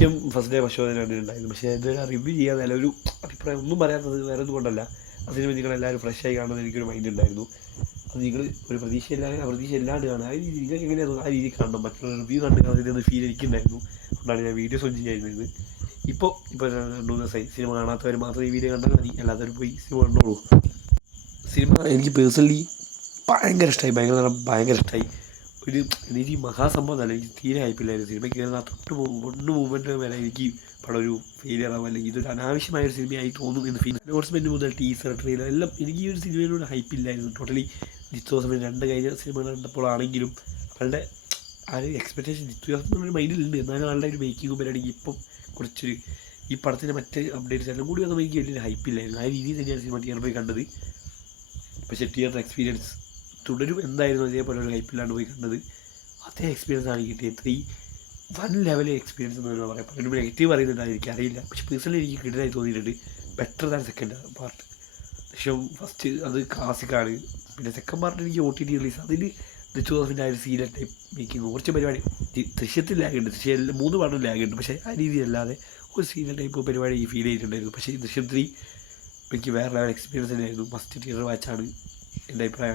ദൃശ്യം first day പരിശോധന കണ്ടിട്ടുണ്ടായിരുന്നു. പക്ഷേ ഇത് റിവ്യൂ ചെയ്യാൻ നല്ലൊരു അഭിപ്രായം ഒന്നും പറയാത്തത് വേറെ ഒന്നും കൊണ്ടല്ല. ആ സിനിമ നിങ്ങളെല്ലാവരും ഫ്രഷായി കാണുമെന്ന് എനിക്കൊരു മൈൻഡ് ഉണ്ടായിരുന്നു. അത് നിങ്ങൾ ഒരു പ്രതീക്ഷ ഇല്ലാണ്ട് കാണുക. ആ രീതി നിങ്ങൾക്ക് എങ്ങനെയാണ് ആ രീതി കാണണം. മറ്റുള്ള റിവ്യൂ കണ്ട് അതിൻ്റെ ഫീൽ എനിക്കുണ്ടായിരുന്നു. അതുകൊണ്ടാണ് ഞാൻ വീഡിയോസ് ഒന്നും ചെയ്യുന്നത്. ഇപ്പോൾ 2-3 ദിവസമായി സിനിമ കാണാത്തവർ മാത്രം ഈ വീഡിയോ കണ്ടാൽ മതി. അല്ലാത്തവർ പോയി സിനിമ കണ്ടോളൂ. സിനിമ എനിക്ക് പേഴ്സണലി ഭയങ്കര ഇഷ്ടമായി. എനിക്ക് മഹാസംഭവം എന്നല്ല, എനിക്ക് തീരെ ഹൈപ്പില്ലായിരുന്നു. സിനിമ കയറുന്ന തൊട്ട് മൂവ്മെൻറ്റ് വരെ എനിക്ക് പടം ഒരു ഫെയിലിയർ ആവും, അല്ലെങ്കിൽ ഇതൊരു അനാവശ്യമായൊരു സിനിമയായി തോന്നും എന്ന് ഫീൽ. അനൗൺസ്മെൻറ്റ് മുതൽ ടീസർ ട്രെയിലർ എല്ലാം എനിക്ക് ഈ ഒരു സിനിമയിലൂടെ ഹൈപ്പില്ലായിരുന്നു. ടോട്ടലി ജിത്തു ജോസഫിന് 2 കഴിഞ്ഞ സിനിമകൾ കണ്ടപ്പോഴാണെങ്കിലും ആളുടെ ആ ഒരു എക്സ്പെക്റ്റേഷൻ ജിത്തു ജോസഫിൻ്റെ മൈൻഡിലുണ്ട്. എന്നാലും ആളുടെ ഒരു മേക്കിങ്ങും പരിപാടിക്ക് ഇപ്പം കുറച്ചൊരു ഈ പടത്തിൻ്റെ മറ്റ് അപ്ഡേറ്റ്സ് എല്ലാം കൂടി വന്നപ്പോൾ എനിക്ക് വലിയൊരു ഹൈപ്പില്ലായിരുന്നു. ആ രീതിയിൽ തന്നെയാണ് സിനിമ തിയേറ്ററിൽ പോയി കണ്ടത്. പക്ഷേ തിയേറ്റർ എക്സ്പീരിയൻസ് തുടരും എന്തായിരുന്നു അതേപോലെ ഒരു ഹൈപ്പില്ലാണ്ട് പോയി കണ്ടത്. അതേ എക്സ്പീരിയൻസ് ആണ് കിട്ടിയത്. വൺ ലെവൽ എക്സ്പീരിയൻസ് എന്ന് പറയാം. പലരും നെഗറ്റീവ് പറയുന്നുണ്ടാകും, എനിക്കറിയില്ല. പക്ഷേ പേഴ്സണലി എനിക്ക് കിട്ടലായി തോന്നിയിട്ടുണ്ട്. Better than second part. പക്ഷേ ഫസ്റ്റ് അത് ക്ലാസിക്കാണ്. പിന്നെ സെക്കൻഡ് പാർട്ട് എനിക്ക് OTT റിലീസ് അതിൽ ജിത്തു ജോസഫിൻ്റെ ആ ഒരു സീരിയൽ ടൈപ്പ് മേക്കിങ് കുറച്ച് പരിപാടി ദൃശ്യത്തിൽ ലാഗുണ്ട്. ദൃശ്യം 3 പാർട്ടും ലാഗുണ്ട്. പക്ഷേ ആ രീതിയല്ലാതെ ഒരു സീരിയൽ ടൈപ്പ് പരിപാടി എനിക്ക് ഫീൽ ചെയ്തിട്ടുണ്ടായിരുന്നു. പക്ഷേ ദൃശ്യം 3 എനിക്ക് വേറെ ലെവൽ എക്സ്പീരിയൻസ് തന്നെയായിരുന്നു. മസ്റ്റ് തിയേറ്റർ വാച്ചാണ് എൻ്റെ അഭിപ്രായം.